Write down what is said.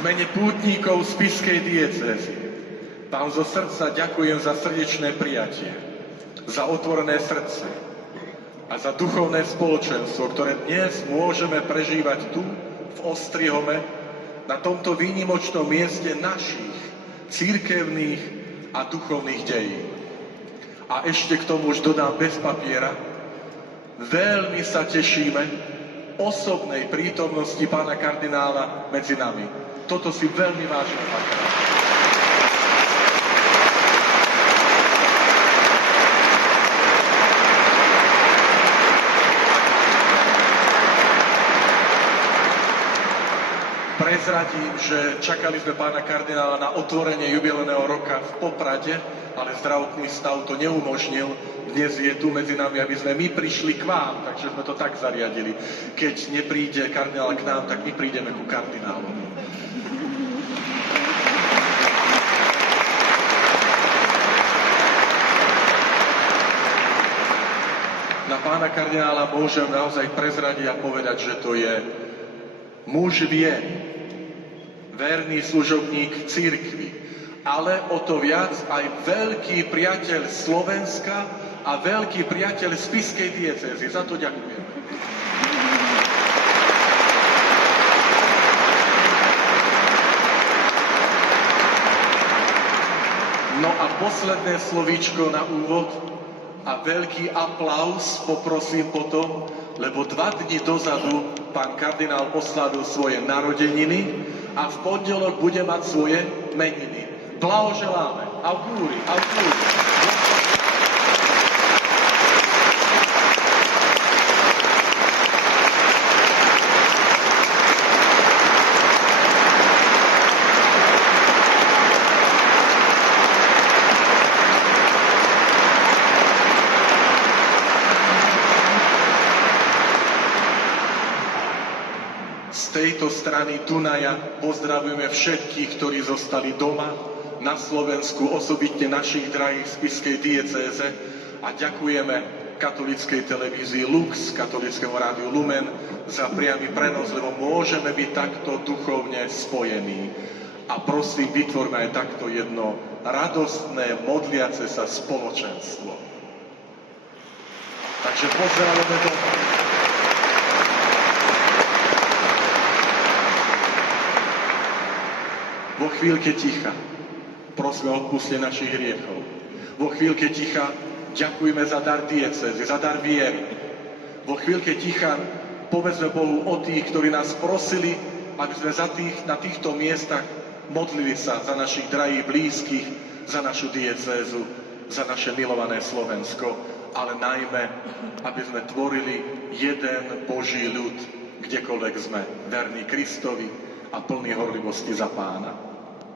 mene pútnikov spišskej diecézy vám zo srdca ďakujem za srdečné prijatie, za otvorené srdce a za duchovné spoločenstvo, ktoré dnes môžeme prežívať tu, v Ostrihome, na tomto výnimočnom mieste našich cirkevných a duchovných dejín. A ešte k tomu už dodám bez papiera, veľmi sa tešíme osobnej prítomnosti pána kardinála medzi nami. Toto si veľmi vážime, pán kardinál. Prezradím, že čakali sme pána kardinála na otvorenie jubilejného roka v Poprade, ale zdravotný stav to neumožnil. Dnes je tu medzi nami, aby sme my prišli k vám, takže sme to tak zariadili. Keď nepríde kardinál k nám, tak my prídeme ku kardinálovi. Na pána kardinála môžem naozaj prezradiť a povedať, že to je muž viery, verný služobník cirkvi, ale o to viac aj veľký priateľ Slovenska a veľký priateľ spišskej diecézy. Za to ďakujem. No a posledné slovíčko na úvod a veľký aplaus poprosím potom, lebo 2 dni dozadu pán kardinál oslávil svoje narodeniny a v pondelok bude mať svoje meniny. Blahoželáme. Augúri, augúri. Z tejto strany Dunaja pozdravujeme všetkých, ktorí zostali doma na Slovensku, osobitne našich drahých spišskej diecéze a ďakujeme katolíckej televízii Lux, katolickému rádiu Lumen za priamy prenos, lebo môžeme byť takto duchovne spojení. A prosím, vytvorme aj takto jedno radostné, modliace sa spoločenstvo. Takže pozdravujeme doma. Vo chvíľke ticha prosme o odpustenie našich hriechov. Vo chvíľke ticha ďakujeme za dar diecézy, za dar viery. Vo chvíľke ticha povedzme Bohu o tých, ktorí nás prosili, aby sme na týchto miestach modlili sa za našich drahých blízkych, za našu diecézu, za naše milované Slovensko, ale najmä, aby sme tvorili jeden Boží ľud, kdekoľvek sme verní Kristovi a plní horlivosti za Pána.